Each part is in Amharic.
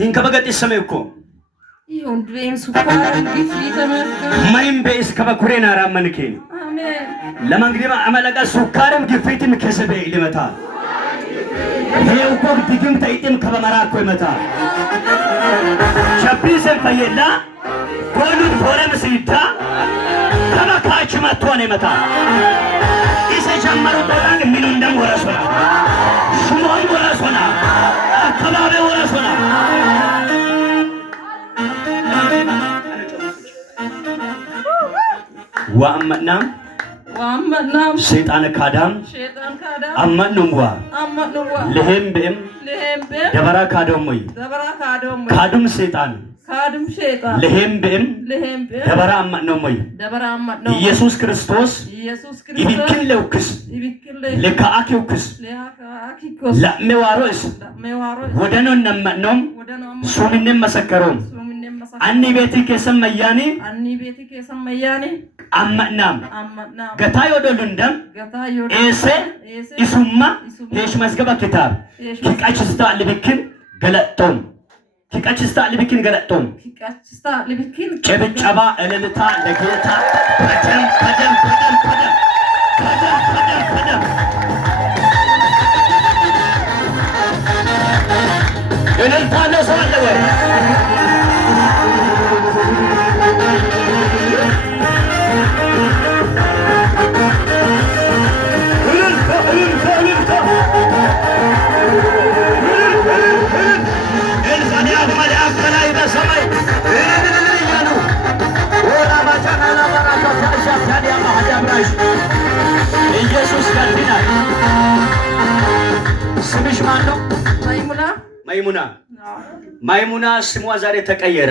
هين كبقت السماءكم يوم بين سكر في تمام ما ينبئس كبكورينا رامنكين آمين لما نقدم عملك سكرم جفيتم كسبه اللي متى هي وكم تجيم تيتم كبمراكو متى شبيسم فيلا كونون فورم سيدا كما كاش ما تواني متى إذا جمروا توران منون دم ورسونا شمون ورسونا كبابه ورسونا وأمنا شيطان كادم أمنا نوا لهم بهم دبرا كادم وي كادم شيطان لهم بهم دبرا أمنا وي يسوع كريستوس يبكي لوكس لكاكيوكس لا مواروس ودنو نمنهم سومنهم مسكرهم أني بيتي كسم مياني أمنام قتايو دولندم إيسه إسمّا هيش مسكبا كتاب كيك أجستا لبكين غلطتم كيك أجستا لبكين غلطتم جبت جبا إللتا لغيتا بدم إللتا نسوى اللوي ኢየሱስ ያድናል። ስምሽ ማን ነው? ማይሙና ስሟ ዛሬ ተቀየረ።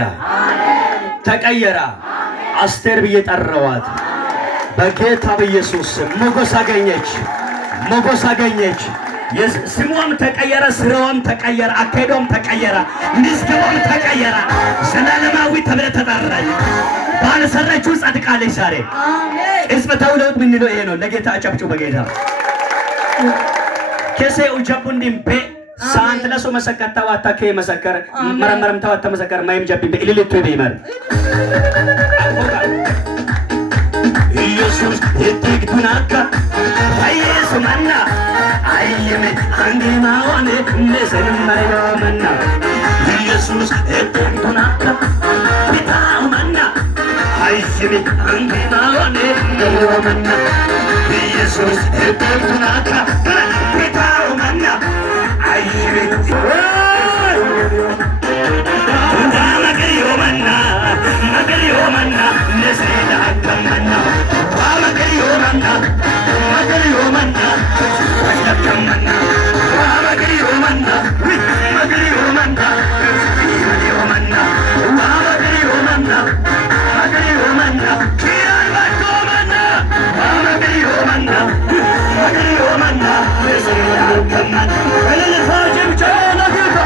አስቴር ብዬ ጠራዋት። በጌታ በኢየሱስ ስም ሞገስ አገኘች። ስሟም ተቀየረ፣ ስራዋም ተቀየረ፣ አካሄዷም ተቀየረ፣ ምዝገባም ተቀየረ። ዘላለማዊ ተብለ ተጠራች። ባለሰራችሁ ጻድቃለች። ዛሬ ቅጽበታዊ ለውጥ ምንለው ይሄ ነው። ለጌታ አጨብጭቡ። በጌታ ከሴ ኡጀቡንዲም ቤ ሳንት ለሶ መሰከታ ዋታከ መሰከረ መረመረም ተዋታ መሰከረ ማይም ጀብ በኢሊሊቱ ይመር ኢየሱስ እትግቱናካ ኢየሱስ ማና አይየም አንዲማዋኔ ለሰንመረያመና ኢየሱስ እትግቱናካ ቢታውማና አይየም አንዲማዋኔ ለሰንመረያመና ኢየሱስ እትግቱናካ ቢታውማና አይየም መገሪዮመና ለሰይዳ አከመና መገሪዮመና አከመና መገሪዮመና ኪራባቶመና መገሪዮመና ለሰይዳ አከመና ለለፋጅም ቻላግታ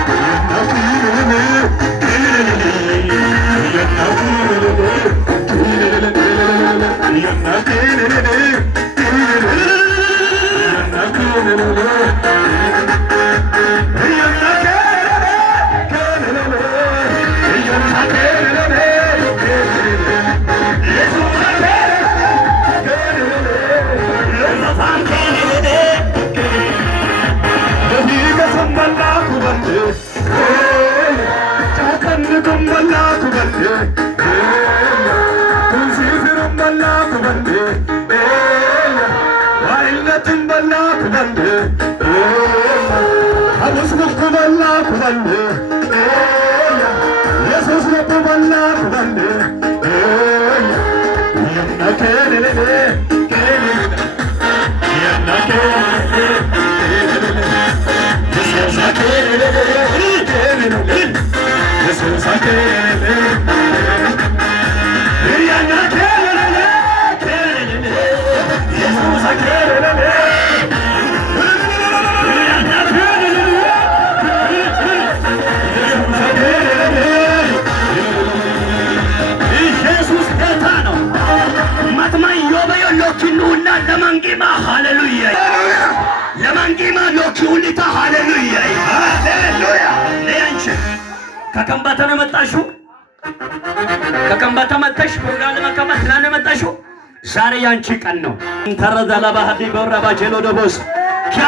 ከከምባታ ነው የመጣሽው? ከከምባታ መጥተሽ ፕሮግራም ለመከባት ነው የመጣሽው? ዛሬ ያንቺ ቀን ነው። ተረዳላ ባህዲ በረባ ጀሎ ደቦስ